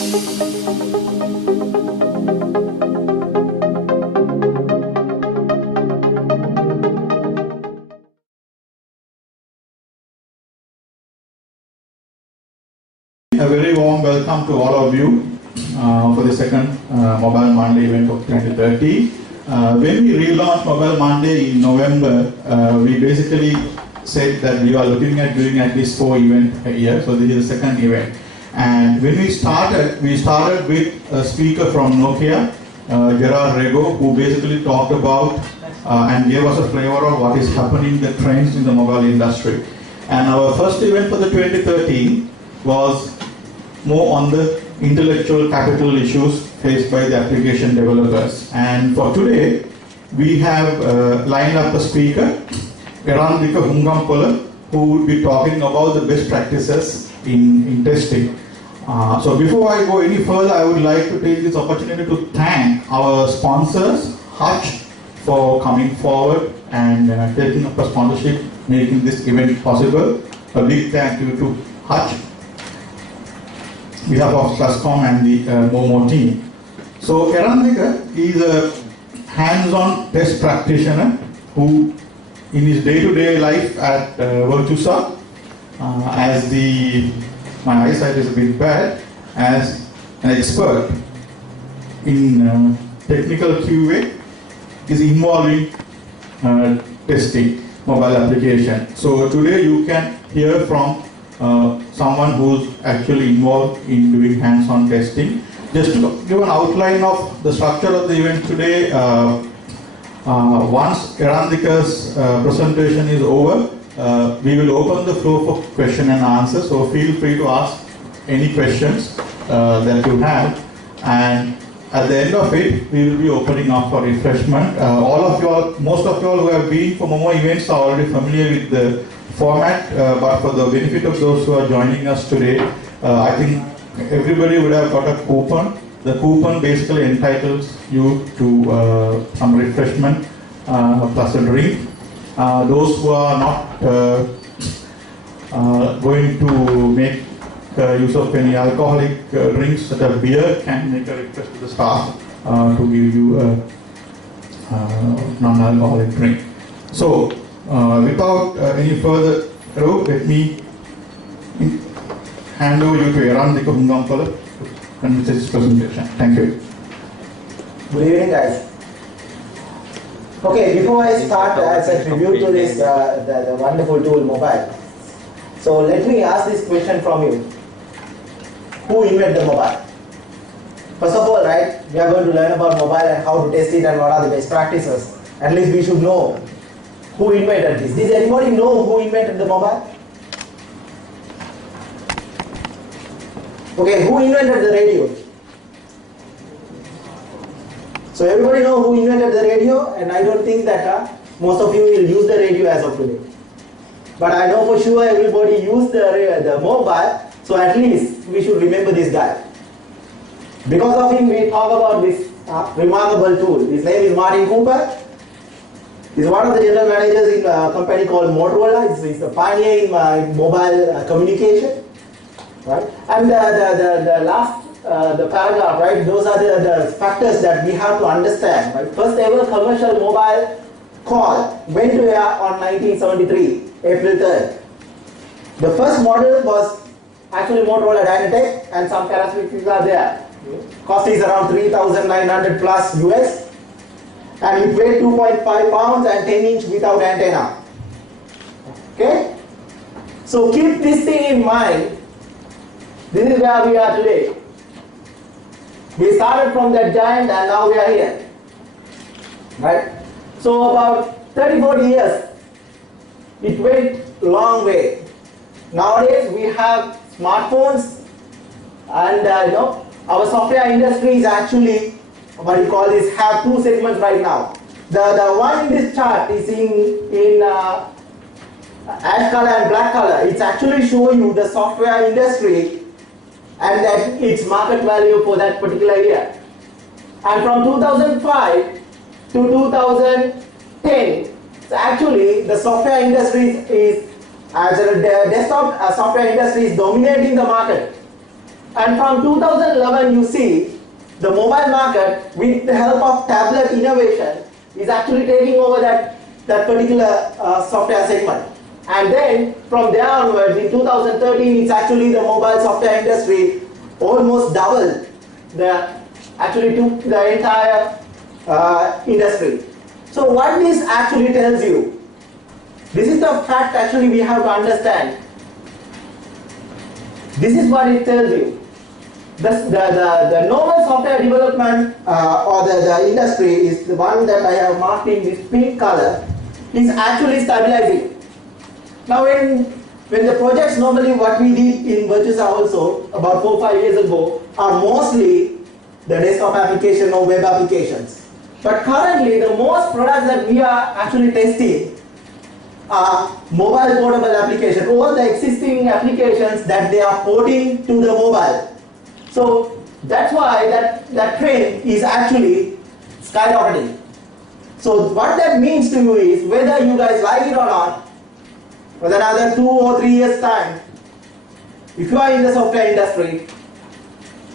A very warm welcome to all of you for the second Mobile Monday event of 2030. When we relaunched Mobile Monday in November, we basically said that we are looking at doing at least 4 events a year, so this is the second event. And when we started with a speaker from Nokia, Gerard Rego, who basically talked about and gave us a flavor of what is happening, the trends in the mobile industry. And our first event for the 2030 was more on the intellectual capital issues faced by the application developers. And for today, we have lined up a speaker, Erandika Hungampola, who will be talking about the best practices in testing. So before I go any further, I would like to take this opportunity to thank our sponsors, Hutch, for coming forward and taking up a sponsorship, making this event possible. A big thank you to Hutch, on behalf of Sluscom and the Momo team. So Erandika is a hands-on test practitioner who, in his day-to-day life at Virtusa, my eyesight is a bit bad, as an expert in technical QA, is involving testing mobile application. So today you can hear from someone who's actually involved in doing hands-on testing. Just to give an outline of the structure of the event today, once Erandika's presentation is over, we will open the floor for question and answer. So feel free to ask any questions that you have. And at the end of it, we will be opening up for refreshment. Most of you all who have been for Momo events are already familiar with the format, but for the benefit of those who are joining us today, I think everybody would have got a coupon. The coupon basically entitles you to some refreshment plus a drink. Those who are not going to make use of any alcoholic drinks such as beer can make a request to the staff to give you a non-alcoholic drink. So without any further ado, let me hand over you to Erandika Hungampola to conduct this presentation. Thank you. Good evening, guys. Okay, before I start as a tribute to this the wonderful tool mobile, so let me ask this question from you. Who invented the mobile? First of all, right, we are going to learn about mobile and how to test it and what are the best practices. At least we should know who invented this. Does anybody know who invented the mobile? Okay, who invented the radio? So everybody know who invented the radio, and I don't think that most of you will use the radio as of today. But I know for sure everybody used the mobile, so at least we should remember this guy. Because of him we talk about this remarkable tool. His name is Martin Cooper. He's one of the general managers in a company called Motorola. He's the pioneer in mobile communication. Right? And the last the paragraph, right? Those are the factors that we have to understand. Right? First ever commercial mobile call went to air on 1973, April 3rd. The first model was actually Motorola Dynatec, and some characteristics are there. Cost is around 3,900 plus US, and it weighed 2.5 pounds and 10-inch without antenna. Okay? So keep this thing in mind. This is where we are today. We started from that giant and now we are here. Right? So about 30-40 years, it went a long way. Nowadays we have smartphones, and our software industry is actually, what you call this, have two segments right now. The one in this chart is in ash color and black color. It's actually showing you the software industry and that its market value for that particular year. And from 2005 to 2010, so actually the software industry is, as a desktop software industry is dominating the market. And from 2011, you see the mobile market, with the help of tablet innovation, is actually taking over that particular software segment. And then from there onwards, in 2013, it's actually the mobile software industry almost doubled. Actually took the entire industry. So what this actually tells you, this is the fact actually we have to understand. This is what it tells you. The normal software development or the industry is the one that I have marked in this pink color, is actually stabilizing. Now when the projects normally what we did in Virtusa also about 4-5 years ago are mostly the desktop application or web applications. But currently the most products that we are actually testing are mobile portable applications, all the existing applications that they are porting to the mobile. So that's why that trend is actually skyrocketing. So what that means to you is, whether you guys like it or not, with another 2 or 3 years time, if you are in the software industry,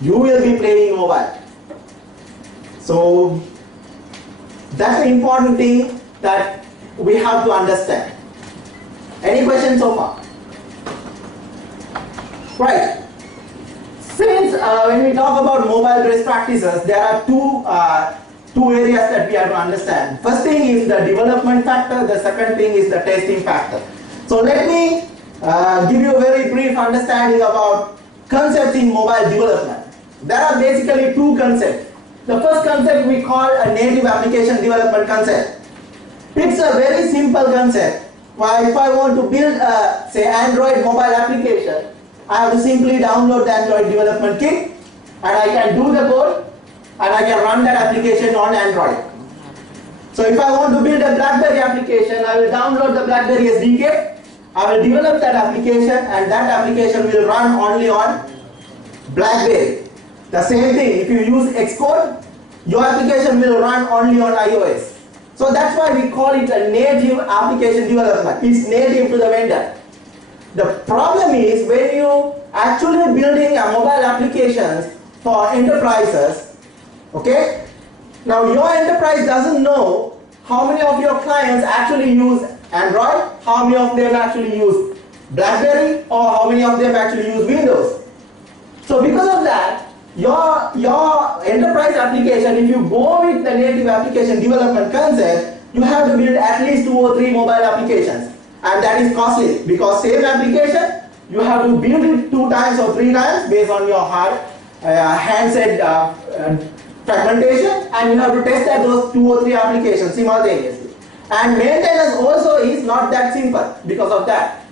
you will be playing mobile. So that's the important thing that we have to understand. Any questions so far? Right. Since when we talk about mobile best practices, there are two areas that we have to understand. First thing is the development factor, the second thing is the testing factor. So let me give you a very brief understanding about concepts in mobile development. There are basically two concepts. The first concept we call a native application development concept. It's a very simple concept. If I want to build a, say, Android mobile application, I have to simply download the Android development kit, and I can do the code, and I can run that application on Android. So if I want to build a BlackBerry application, I will download the BlackBerry SDK, I will develop that application, and that application will run only on BlackBerry. The same thing, if you use Xcode, your application will run only on iOS. So that's why we call it a native application development. It's native to the vendor. The problem is when you actually building a mobile applications for enterprises, okay? Now your enterprise doesn't know how many of your clients actually use Android, how many of them actually use BlackBerry, or how many of them actually use Windows. So because of that, your enterprise application, if you go with the native application development concept, you have to build at least 2 or 3 mobile applications. And that is costly, because same application, you have to build it 2 times or 3 times based on your handset fragmentation, and you have to test that those 2 or 3 applications simultaneously. And maintenance also is not that simple because of that.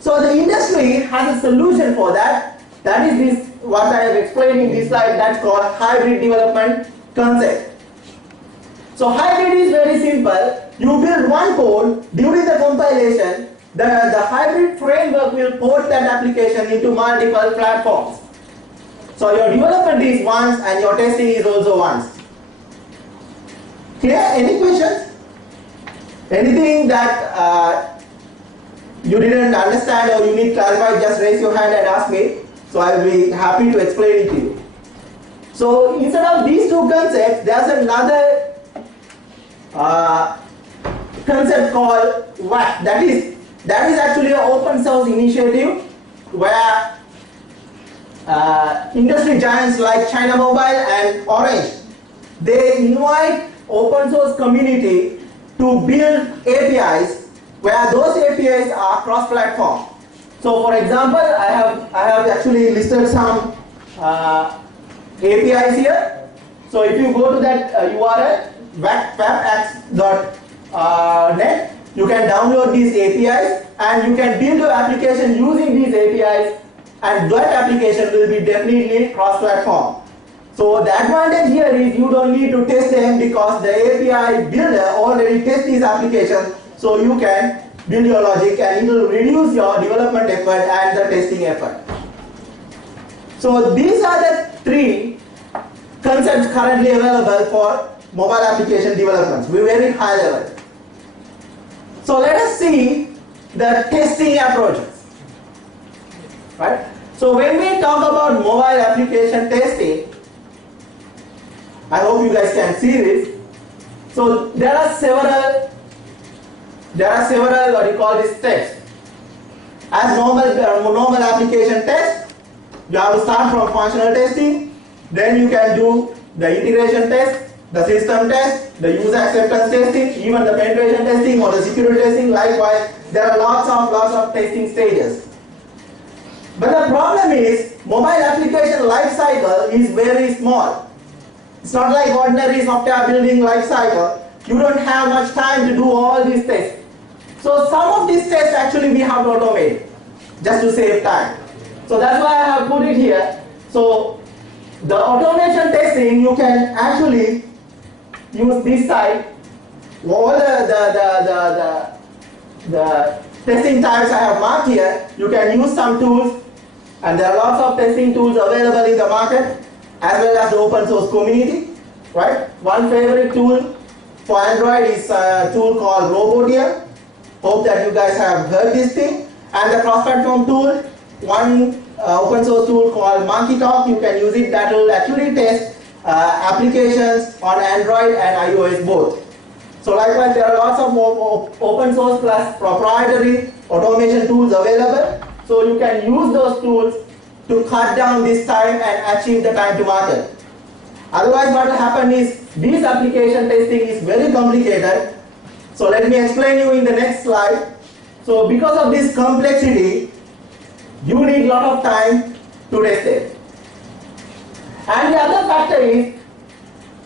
So the industry has a solution for that. That is this, what I have explained in this slide, that's called hybrid development concept. So hybrid is very simple. You build one code, during the compilation, the hybrid framework will port that application into multiple platforms. So your development is once and your testing is also once. Clear? Any questions? Anything that you didn't understand or you need clarified, just raise your hand and ask me. So I will be happy to explain it to you. So instead of these two concepts, there's another concept called Qbaa. That is actually an open source initiative where industry giants like China Mobile and Orange, they invite open source community to build APIs where those APIs are cross-platform. So for example, I have actually listed some APIs here. So if you go to that URL, webapps.net, you can download these APIs and you can build your application using these APIs, and that application will be definitely cross-platform. So the advantage here is you don't need to test them because the API builder already tests these applications, so you can build your logic and it will reduce your development effort and the testing effort. So these are the 3 concepts currently available for mobile application developments. We're very high level. So let us see the testing approaches. Right? So when we talk about mobile application testing, I hope you guys can see this. So there are several what you call this steps. As normal application test, you have to start from functional testing, then you can do the integration test, the system test, the user acceptance testing, even the penetration testing or the security testing. Likewise, there are lots of testing stages. But the problem is, mobile application life cycle is very small. It's not like ordinary software building life cycle. You don't have much time to do all these tests. So some of these tests actually we have to automate just to save time. So that's why I have put it here. So the automation testing, you can actually use this side. All the testing types I have marked here, you can use some tools, and there are lots of testing tools available in the market, as well as the open source community, right? One favorite tool for Android is a tool called Robotia. Hope that you guys have heard this thing. And the cross-platform tool, one open source tool called Monkey Talk, you can use it. That will actually test applications on Android and iOS both. So likewise, there are lots of open source plus proprietary automation tools available. So you can use those tools to cut down this time and achieve the time to market. Otherwise, what will happen is this application testing is very complicated. So let me explain you in the next slide. So because of this complexity, you need a lot of time to test it. And the other factor is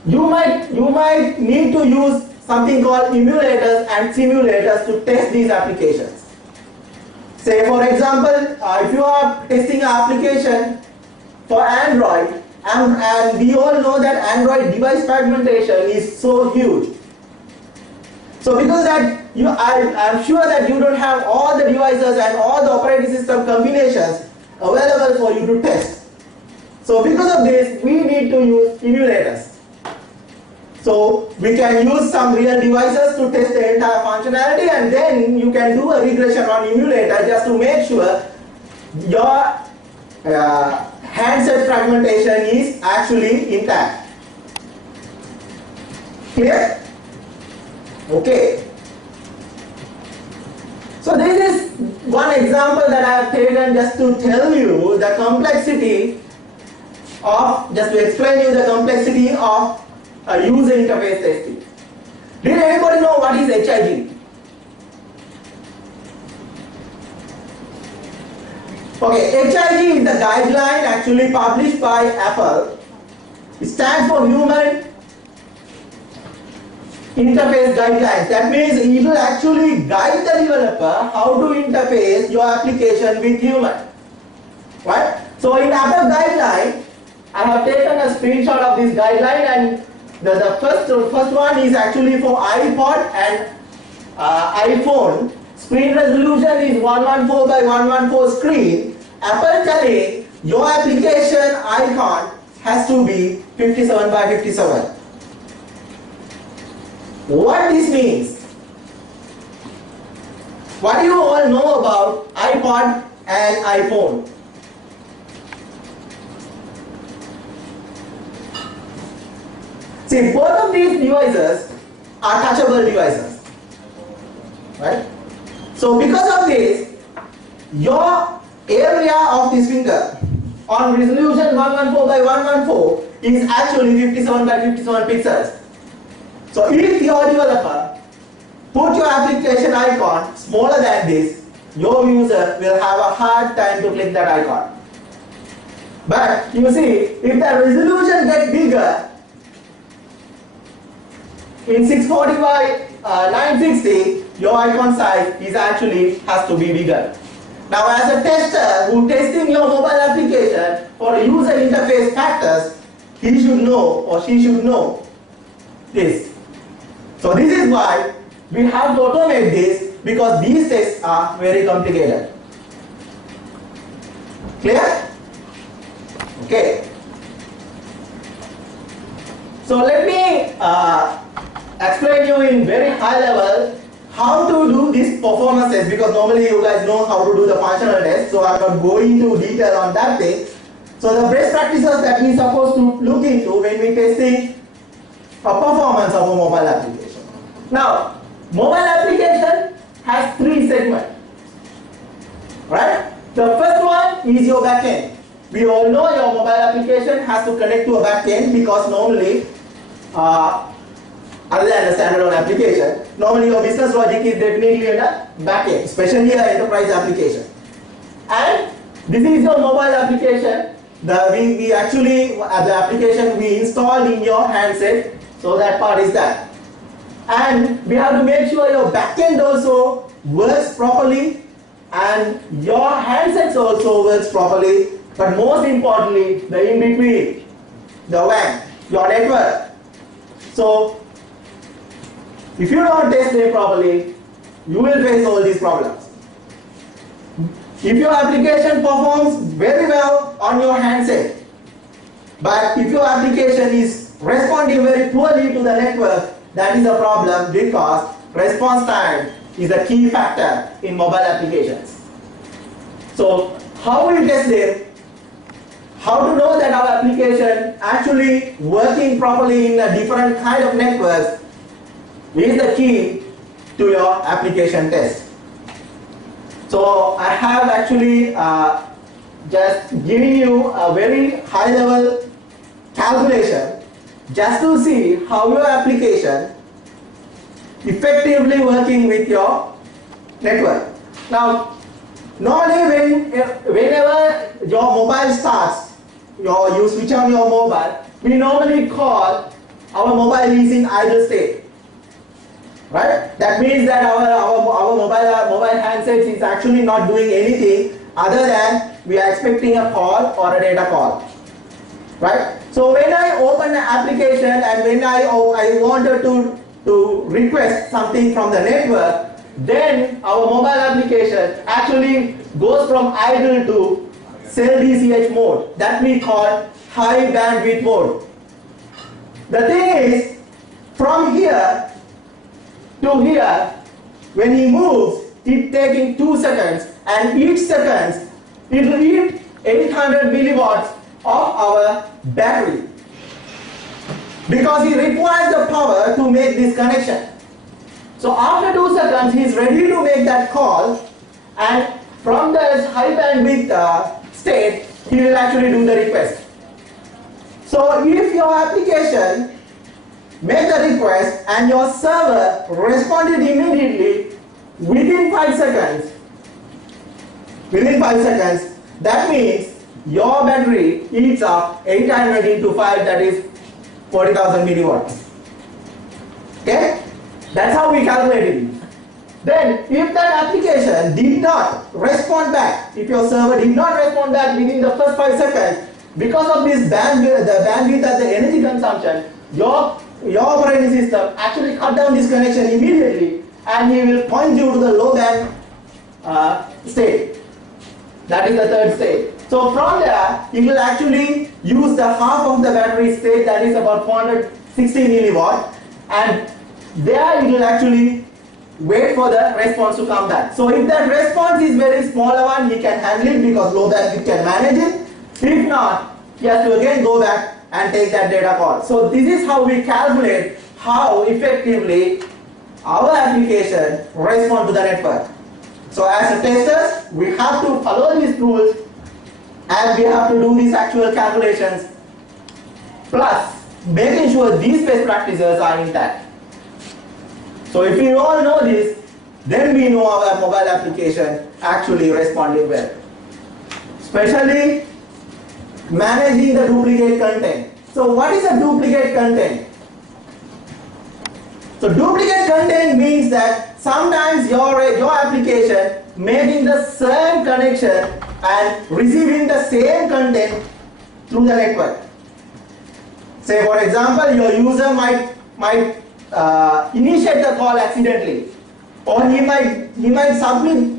you might need to use something called emulators and simulators to test these applications. Say for example, if you are testing an application for Android, and we all know that Android device fragmentation is so huge. So because that I'm sure that you don't have all the devices and all the operating system combinations available for you to test. So because of this, we need to use emulators. So we can use some real devices to test the entire functionality, and then you can do a regression on emulator just to make sure your handset fragmentation is actually intact. Clear? Okay. So this is one example that I have taken just to tell you the complexity of, just to explain you the complexity of user interface testing. Did anybody know what is HIG? Okay, HIG is the guideline actually published by Apple. It stands for Human Interface Guidelines. That means it will actually guide the developer how to interface your application with human. Right? So in Apple guideline, I have taken a screenshot of this guideline, and the first one is actually for iPod and iPhone. Screen resolution is 114 by 114 screen. Apple telling your application icon has to be 57 by 57. What this means? What do you all know about iPod and iPhone? See, both of these devices are touchable devices, right? So because of this, your area of this finger on resolution 114 by 114 is actually 57 by 57 pixels. So if your developer put your application icon smaller than this, your user will have a hard time to click that icon. But you see, if the resolution gets bigger, in 640 by 960, your icon size is actually has to be bigger. Now as a tester who testing your mobile application for user interface factors, he should know or she should know this. So this is why we have to automate this, because these tests are very complicated. Clear? Okay. So let me explain you in very high level how to do this performance test, because normally you guys know how to do the functional test, so I'm not going into detail on that thing. So the best practices that we're supposed to look into when we're testing a performance of a mobile application. Now, mobile application has 3 segments, right? The first one is your backend. We all know your mobile application has to connect to a backend, because normally, other than a standalone application, normally your business logic is definitely in a backend, especially an enterprise application. And this is your mobile application. The application we installed in your handset. So that part is that. And we have to make sure your backend also works properly and your handsets also works properly. But most importantly, the in-between, the WAN, your network. So if you don't test them properly, you will face all these problems. If your application performs very well on your handset, but if your application is responding very poorly to the network, that is a problem, because response time is a key factor in mobile applications. So how we test them, how to know that our application actually working properly in a different kind of networks is the key to your application test. So I have actually just given you a very high level calculation just to see how your application effectively working with your network. Now, normally whenever your mobile starts, you switch on your mobile, we normally call our mobile is in idle state. Right? That means that our mobile handsets is actually not doing anything other than we are expecting a call or a data call. Right? So when I open an application and when I wanted to request something from the network, then our mobile application actually goes from idle to cell DCH mode. That we call high bandwidth mode. The thing is, from here to here, when he moves, it taking 2 seconds, and each second it will eat 800 milliwatts of our battery, because he requires the power to make this connection. So after 2 seconds, he is ready to make that call, and from the high bandwidth state, he will actually do the request. So if your application make the request and your server responded immediately within 5 seconds, that means your battery eats up 800 into 5, that is 40,000 milliwatts. Okay? That's how we calculated it. Then, if that application did not respond back, if your server did not respond back within the first 5 seconds, because of this bandwidth, the bandwidth and the energy consumption, your operating system actually cut down this connection immediately, and he will point you to the low band state. That is the third state. So from there, he will actually use the half of the battery state, that is about 460 milliwatt, and there he will actually wait for the response to come back. So if that response is very smaller one, he can handle it because low bandwidth can manage it. If not, he has to again go back and take that data call. So this is how we calculate how effectively our application responds to the network. So as testers, we have to follow these rules and we have to do these actual calculations, plus making sure these best practices are intact. So if we all know this, then we know our mobile application actually responding well. Especially managing the duplicate content. So what is a duplicate content? So duplicate content means that sometimes your application making the same connection and receiving the same content through the network. Say for example, your user might initiate the call accidentally, or he might submit,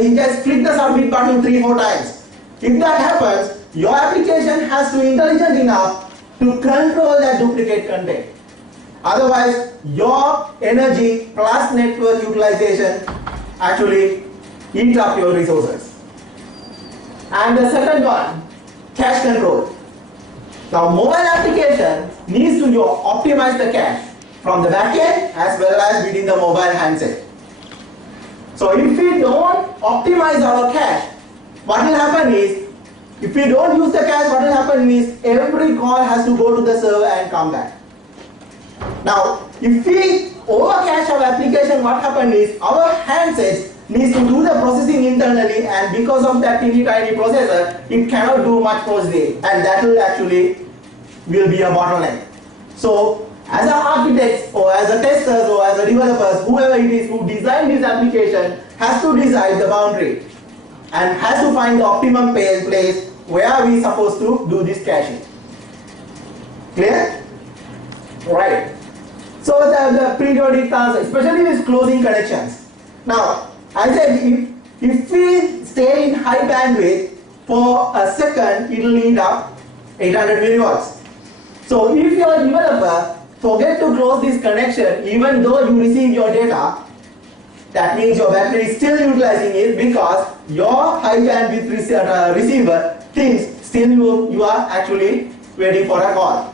he just click the submit button 3-4 times. If that happens, your application has to be intelligent enough to control that duplicate content. Otherwise, your energy plus network utilization actually eat up your resources. And the second one, cache control. Now, mobile application needs to optimize the cache from the backend as well as within the mobile handset. So if we don't optimize our cache, what will happen is, if we don't use the cache, what will happen is every call has to go to the server and come back. Now, if we over cache our application, what happens is our handsets needs to do the processing internally, and because of that teeny tiny processor, it cannot do much processing, and that will be a bottleneck. So, as an architect or as a testers or as a developers, whoever it is who designed this application has to decide the boundary and has to find the optimum place where we are supposed to do this caching. Clear? Right. So the periodic transfer, especially with closing connections. Now, I said if we stay in high bandwidth for a second, it will eat up 800 milliwatts. So if your developer forget to close this connection, even though you receive your data, that means your battery is still utilizing it because your high bandwidth receiver thinks still you are actually waiting for a call.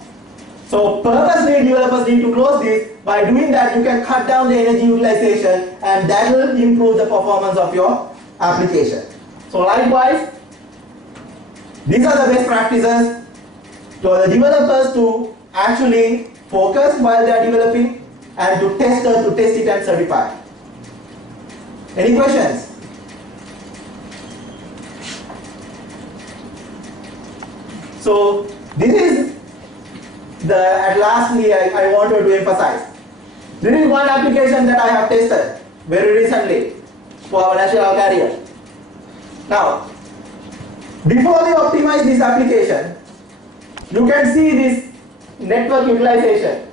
So purposely developers need to close this. By doing that, you can cut down the energy utilization, and that will improve the performance of your application. So likewise, these are the best practices for the developers to actually focus while they are developing, and to testers to test it and certify. Any questions? So this is at lastly I wanted to emphasize. This is one application that I have tested very recently for our national carrier. Now, before we optimize this application, you can see this network utilization.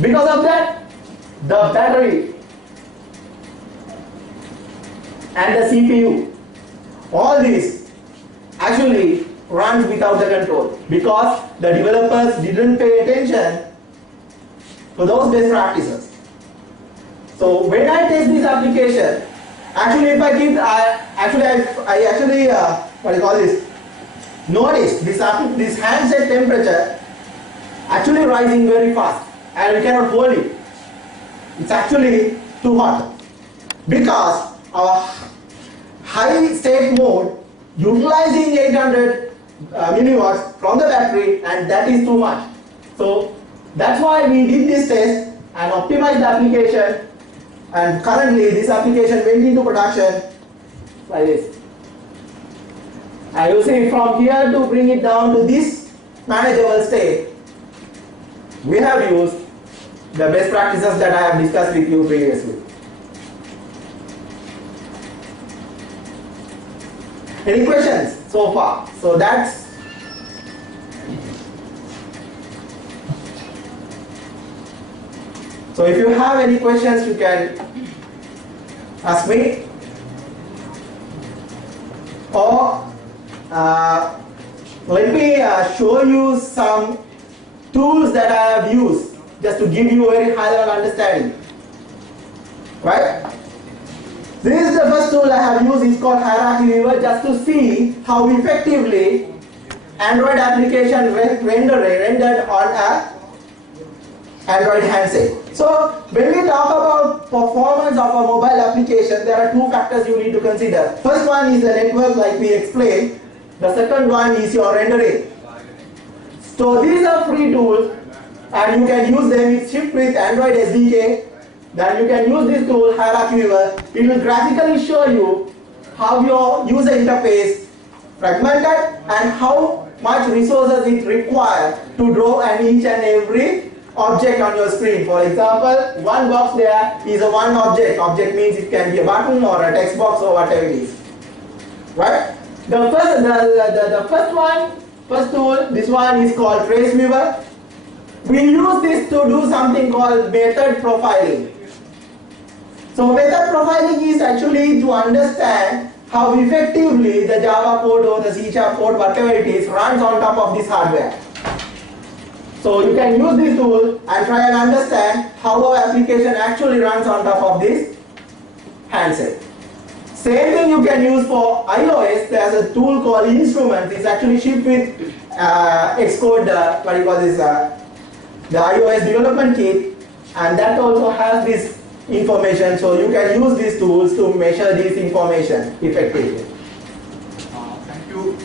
Because of that, the battery and the CPU, all this actually runs without the control because the developers didn't pay attention to those best practices. So when I test this application, actually if I give, notice this handset temperature actually rising very fast, and we cannot hold it. It's actually too hot because our high state mode utilizing 800 milliwatts from the battery, and that is too much. So that's why we did this test and optimized the application, and currently this application went into production like this. And you see, from here to bring it down to this manageable state, we have used the best practices that I have discussed with you previously. Any questions so far? So that's so if you have any questions, you can ask me, or let me show you some tools that I have used just to give you a very high level understanding. Right? This is the first tool I have used. It's called Hierarchy Viewer, just to see how effectively Android application rendered on a Android handset. So when we talk about performance of a mobile application, there are two factors you need to consider. First one is the network, like we explained. The second one is your rendering. So these are free tools, and you can use them. It's shipped with Android SDK. Then you can use this tool, Hierarchy Viewer. It will graphically show you how your user interface fragmented and how much resources it requires to draw each and every object on your screen. For example, one box there is a one object. Object means it can be a button or a text box or whatever it is. Right? The first tool, this one is called Trace Viewer. We use this to do something called method profiling. So method profiling is actually to understand how effectively the Java code or the C# code, whatever it is, runs on top of this hardware. So you can use this tool and try and understand how our application actually runs on top of this handset. Same thing you can use for iOS. There's a tool called Instruments. It's actually shipped with Xcode, the iOS development kit, and that also has this information. So you can use these tools to measure this information effectively. Thank you,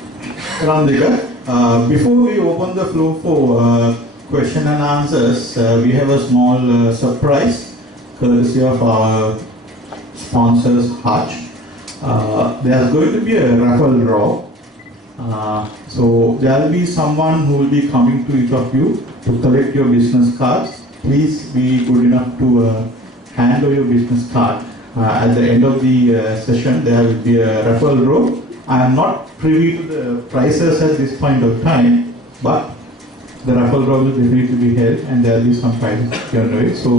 Erandika. Before we open the floor for question and answers, we have a small surprise courtesy of our sponsors, Hutch. There's going to be a raffle draw. So there will be someone who will be coming to each of you to collect your business cards. Please be good enough to hand over your business card. At the end of the session, there will be a raffle draw. I am not privy to the prices at this point of time, but the raffle draw will definitely be held and there will be some prizes given away. So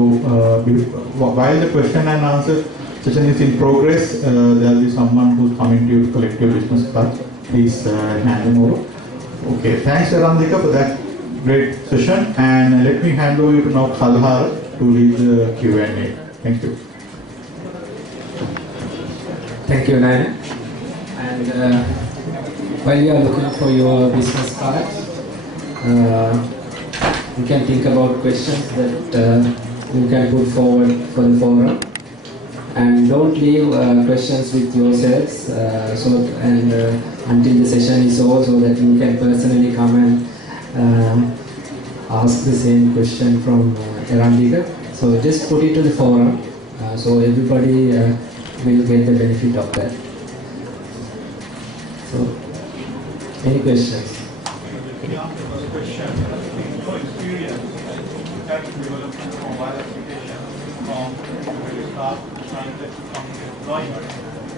while the question and answer session is in progress, there will be someone who is coming to you to collect your business card. Please hand them over. Okay, thanks Erandika for that great session, and let me hand over you to now Khalhar to lead the Q&A. Thank you. Thank you, Nana. And while you are looking for your business card, you can think about questions that you can put forward for the forum. And don't leave questions with yourselves until the session is over, so that you can personally come and ask the same question from Erandika. So just put it to the forum, so everybody will get the benefit of that. So, any questions? Let me ask the first question. Your experience with that development of mobile application from the start to time that you come to deployment,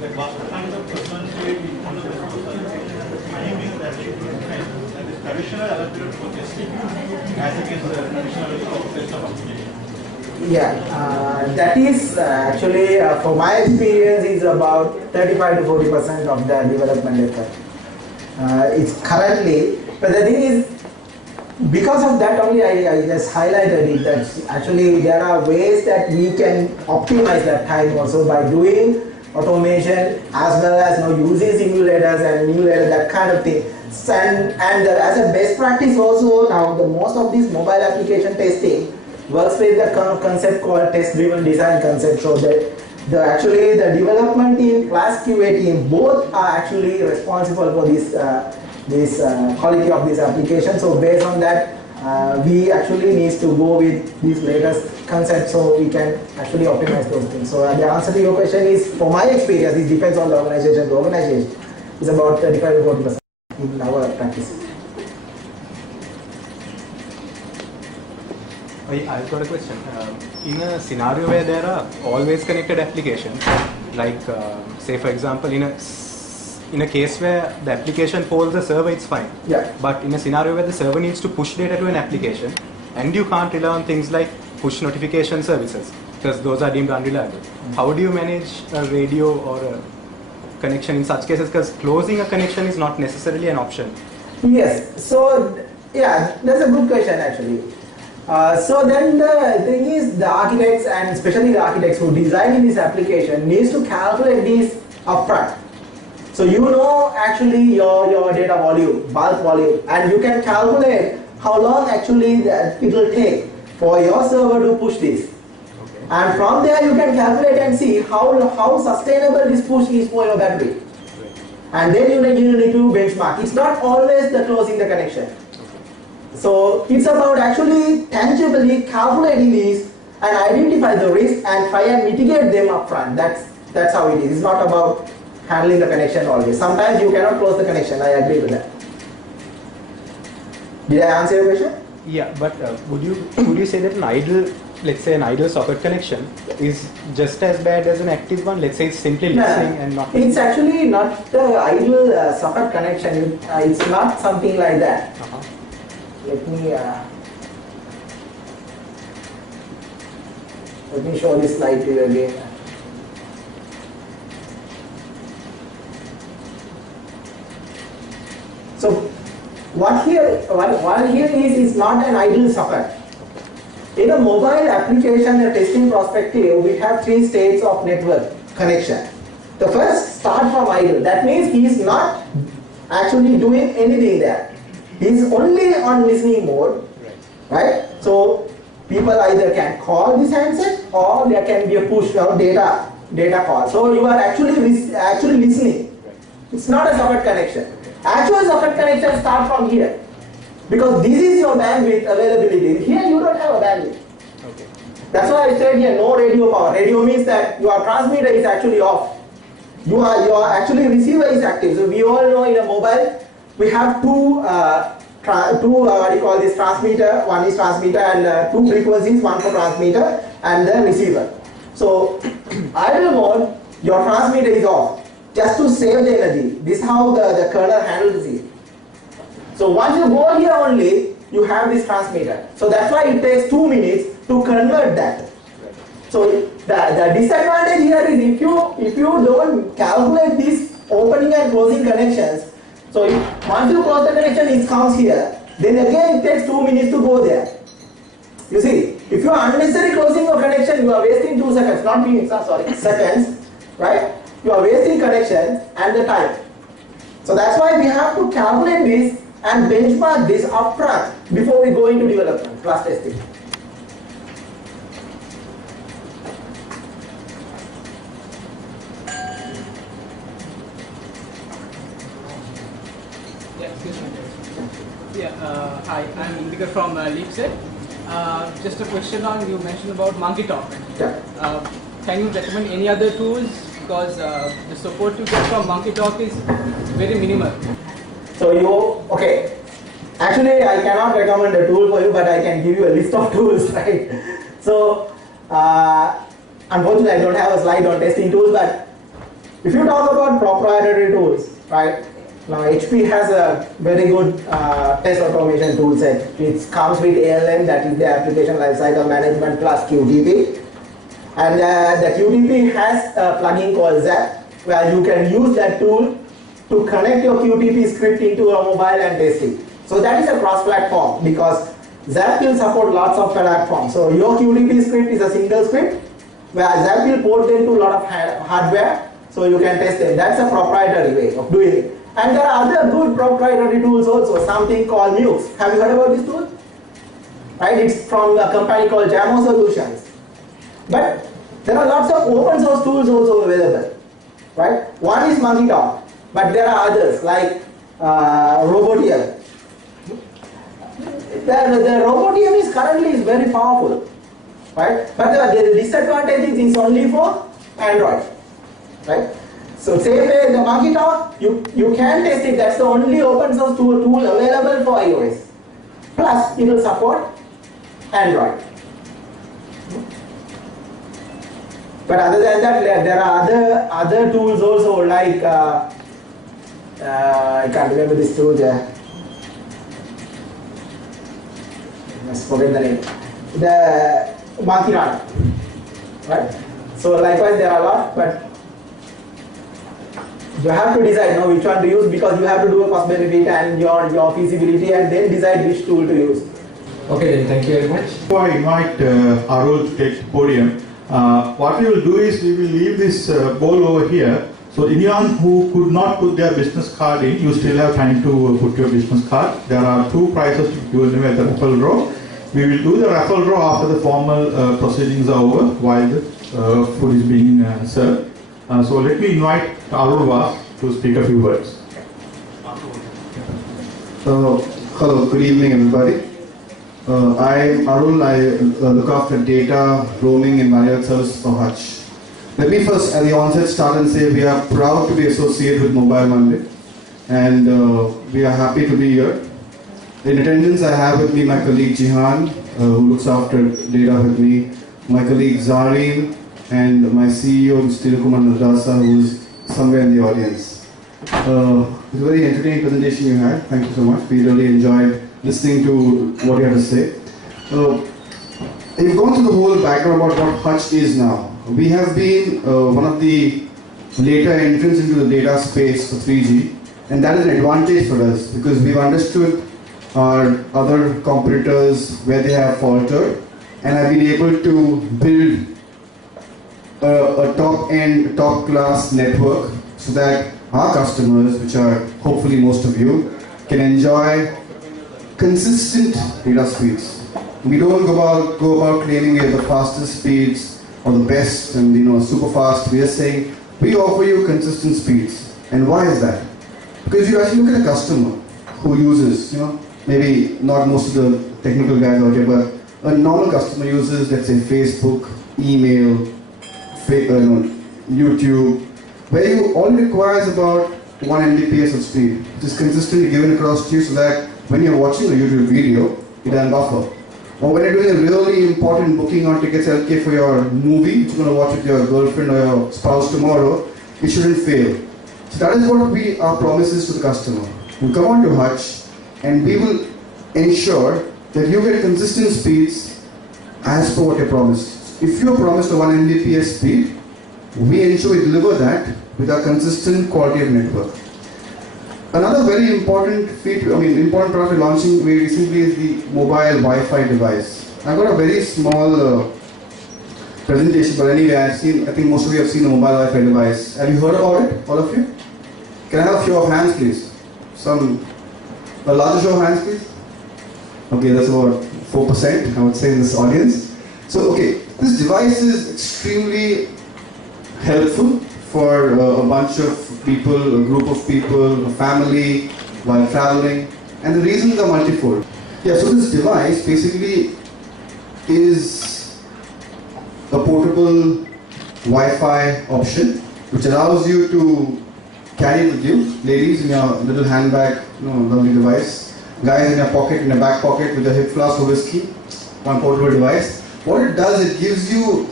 like what kind of percentage of the time is that you spend that is traditional allocated for testing as against the traditional test of application? Yeah, that is actually, for my experience, is about 35 to 40% of the development effort. It's currently, but the thing is, because of that only I just highlighted it, that actually there are ways that we can optimize that time also by doing automation as well as using simulators and emulators, that kind of thing. And as a best practice also, now the most of this mobile application testing works with the kind of concept called test-driven design concept. So actually the development team plus QA team both are actually responsible for this quality of this application. So based on that, we actually need to go with these latest concepts so we can actually optimize those things. So the answer to your question is, for my experience, it depends on the organization. The organization is about 35 to 40% in our practice. I've got a question. In a scenario where there are always connected applications, like say for example in a case where the application polls the server, it's fine. Yeah. But in a scenario where the server needs to push data to an application, and you can't rely on things like push notification services because those are deemed unreliable. How do you manage a radio or a connection in such cases? Because closing a connection is not necessarily an option. Yes. So yeah, that's a good question actually. So then the thing is, the architects, and especially the architects who design this application, needs to calculate these upfront. So you know actually your data volume, bulk volume, and you can calculate how long actually that it will take for your server to push this. Okay. And from there you can calculate and see how sustainable this push is for your battery. Right. And then you need to benchmark. It's not always the closing the connection. So it's about actually tangibly calculating these and identify the risk and try and mitigate them upfront. That's how it is. It's not about handling the connection always. Sometimes you cannot close the connection. I agree with that. Did I answer your question? Yeah, but would you say that let's say an idle socket connection is just as bad as an active one? Let's say it's simply listening and not. It's actually not the ideal socket connection. It's not something like that. Let me show this slide to you again. So what here is not an idle socket. In a mobile application and testing perspective, we have three states of network connection. The first, start from idle. That means he is not actually doing anything there. He is only on listening mode, right? So people either can call this handset or there can be a push or data call. So you are actually listening. It's not a socket connection. Actual socket connection start from here. Because this is your bandwidth availability. Here you don't have a bandwidth. Okay. That's why I said here no radio power. Radio means that your transmitter is actually off. Your actually receiver is active. So we all know in a mobile we have two transmitter. One is transmitter and two frequencies, one for transmitter and the receiver. So idle mode, your transmitter is off just to save the energy. This is how the kernel handles it. So once you go here only, you have this transmitter. So that's why it takes 2 minutes to convert that. So the disadvantage here is if you don't calculate these opening and closing connections, so once you close the connection, it comes here. Then again it takes 2 minutes to go there. You see, if you are unnecessarily closing your connection, you are wasting 2 seconds, not minutes, sorry, seconds, right? You are wasting connection and the time. So that's why we have to calculate this and benchmark this upfront before we go into development, class testing. Yeah, excuse me. Yeah, hi, I'm Erandika from Leapset. Just a question on, you mentioned about Monkey Talk. Yeah. Can you recommend any other tools? Because the support you get from Monkey Talk is very minimal. So okay. Actually, I cannot recommend a tool for you, but I can give you a list of tools, right? So, unfortunately, I don't have a slide on testing tools, but if you talk about proprietary tools, right? Now, HP has a very good test automation tool set. It comes with ALM, that is the Application Lifecycle Management plus QTP. And the QTP has a plugin called Zap, where you can use that tool to connect your QTP script into a mobile and test it. So that is a cross-platform because Zap will support lots of platforms. So your QTP script is a single script where Zap will port them to a lot of hardware so you can test them. That's a proprietary way of doing it. And there are other good proprietary tools also, something called Mux. Have you heard about this tool? Right, it's from a company called Jamo Solutions. But there are lots of open source tools also available. Right? One is Monkey Talk. But there are others like Robotium. The Robotium is currently very powerful, right? But the disadvantage is it's only for Android, right? So same way the Monkey Talk, you can test it. That's the only open source tool available for iOS. Plus it will support Android. But other than that, there are other tools also like I can't remember this tool there. I must forget the name. The Monkey Run, right? So likewise there are a lot, but you have to decide now which one to use because you have to do a cost benefit and your feasibility and then decide which tool to use. Okay, then thank you very much. Before I invite Arul to take the podium, what we will do is we will leave this bowl over here. So anyone who could not put their business card in, you still have time to put your business card. There are 2 prizes to give away at the raffle draw. We will do the raffle draw after the formal proceedings are over while the food is being served. So let me invite Arul Vas to speak a few words. Hello, good evening everybody. I'm Arul. I look after data, roaming and managed services for Hutch. Let me first at the onset start and say we are proud to be associated with Mobile Monday and we are happy to be here. In attendance I have with me my colleague Jihan who looks after data with me, my colleague Zareen and my CEO Mr. Kumar Nadasa who is somewhere in the audience. It's a very entertaining presentation you had. Thank you so much. We really enjoyed listening to what you had to say. You've gone through the whole background about what Hutch is now. We have been one of the later entrants into the data space for 3G And that is an advantage for us because we've understood our other competitors where they have faltered and have been able to build a top-end, top-class network so that our customers, which are hopefully most of you, can enjoy consistent data speeds. We don't go about claiming we have the fastest speeds or the best and super fast. We are saying we offer you consistent speeds. And why is that? Because you actually look at a customer who uses, maybe not most of the technical guys out here, but a normal customer uses, let's say, Facebook, email, YouTube, where you all requires about 1 Mbps of speed, which is consistently given across to you so that when you're watching a YouTube video, it doesn't buffer. Or when you're doing a really important booking on tickets LK for your movie, which you're going to watch with your girlfriend or your spouse tomorrow, it shouldn't fail. So that is what our promise is to the customer. You come on to Hutch and we will ensure that you get consistent speeds as per what you promised. If you are promised a 1 Mbps speed, we ensure we deliver that with our consistent quality of network. Another very important important product we're launching very recently is the mobile Wi-Fi device. I've got a very small presentation, but anyway, I think most of you have seen a mobile Wi-Fi device. Have you heard about it, all of you? Can I have a show of hands, please? A larger show of hands, please? Okay, that's about 4%, I would say, in this audience. So, okay, this device is extremely helpful for a bunch of people, a group of people, a family, while traveling. And the reasons are multifold. Yeah, so this device basically is a portable Wi-Fi option, which allows you to carry it with you. Ladies, in your little handbag, lovely device. Guys, in your pocket, in your back pocket, with a hip flask of whiskey. One portable device. What it does, it gives you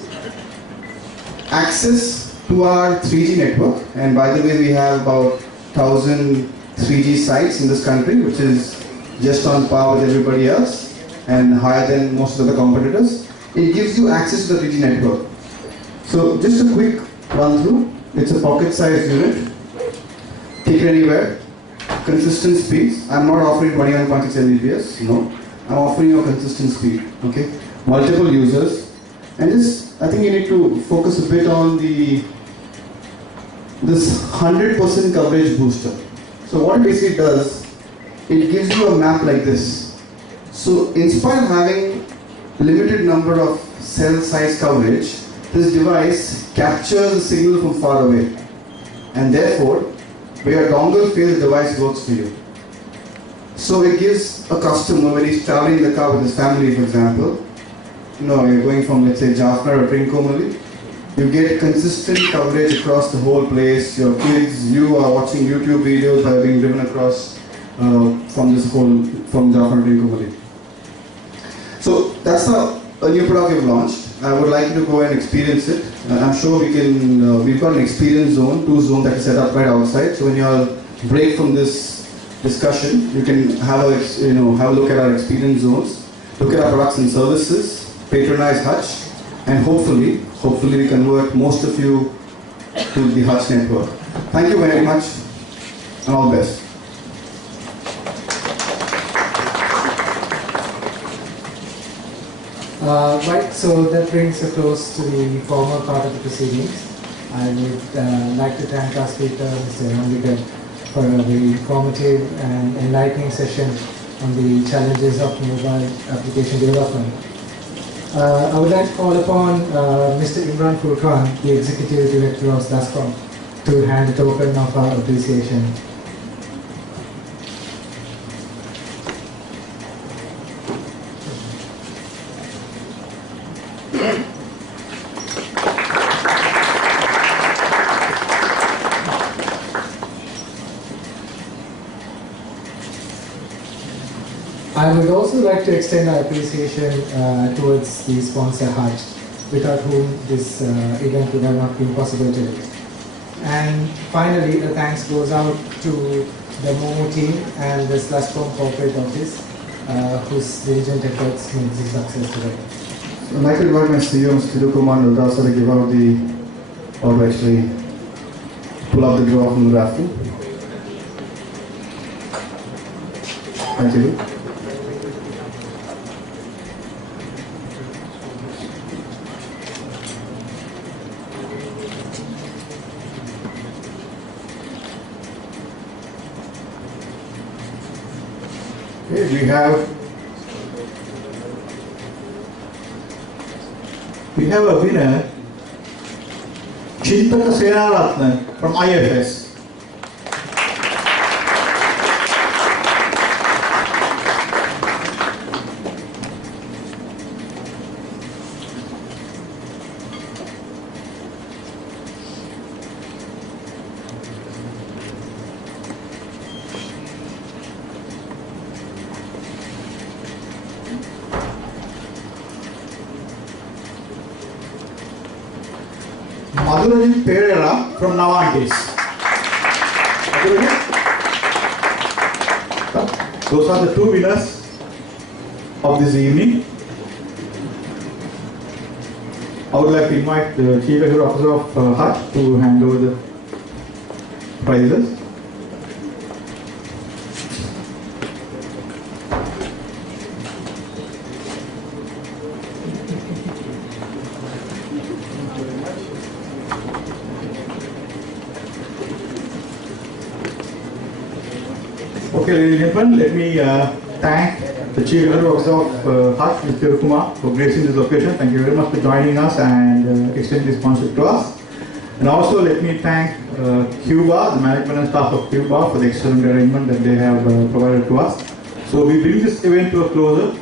access to our 3G network. And by the way, we have about 1,000 3G sites in this country, which is just on par with everybody else and higher than most of the competitors. It gives you access to the 3G network. So just a quick run through. It's a pocket-sized unit. Take it anywhere. Consistent speeds. I'm not offering 21.6 Mbps. No. I'm offering you a consistent speed. Okay. Multiple users. And just, I think you need to focus a bit on this 100% coverage booster. So what it basically does, it gives you a map like this. So in spite of having limited number of cell size coverage, this device captures the signal from far away. And therefore, where your dongle fails, the device works for you. So it gives a customer, when he's traveling in the car with his family, for example, you're going from, let's say, Jaffna or Trincomalee, you get consistent coverage across the whole place. Your kids, you are watching YouTube videos by being driven across from Jaffna to Trincomalee. So that's a new product we've launched. I would like you to go and experience it. I'm sure we've got an experience zone, 2 zones that are set up right outside. So when you all break from this discussion, you can have a look at our experience zones, look at our products and services, patronize Hutch, and hopefully we convert most of you to the Hutch network. Thank you very much, and all the best. Right, so that brings a close to the formal part of the proceedings. I would like to thank our speaker, Mr. Erandika, for a very informative and enlightening session on the challenges of mobile application development. I would like to call upon Mr. Imran Furqan, the Executive Director of SLASCOM, to hand a token of our appreciation. I would also like to extend our appreciation towards the sponsor Hutch, without whom this event would have not been possible today. And finally, the thanks goes out to the Momo team and the SLASCOM corporate office, whose diligent efforts made this success today. So I'd like to invite my CEO, Mr. Kumar, to also give out or actually pull out the draw from the raffle. Thank you. Okay, we have a winner, Chintaka Senaratne from IFS. Madhurajit Pereira from Navantis. Those are the two winners of this evening. I would like to invite the Chief Executive Officer of Hutch to hand over the prizes. Okay, ladies and gentlemen, let me thank the Chief Executive Officer of Hutch, Mr. Kumar, for gracing this occasion. Thank you very much for joining us and extending this sponsorship to us. And also let me thank Qbaa, the management and staff of Qbaa, for the excellent arrangement that they have provided to us. So we bring this event to a closure.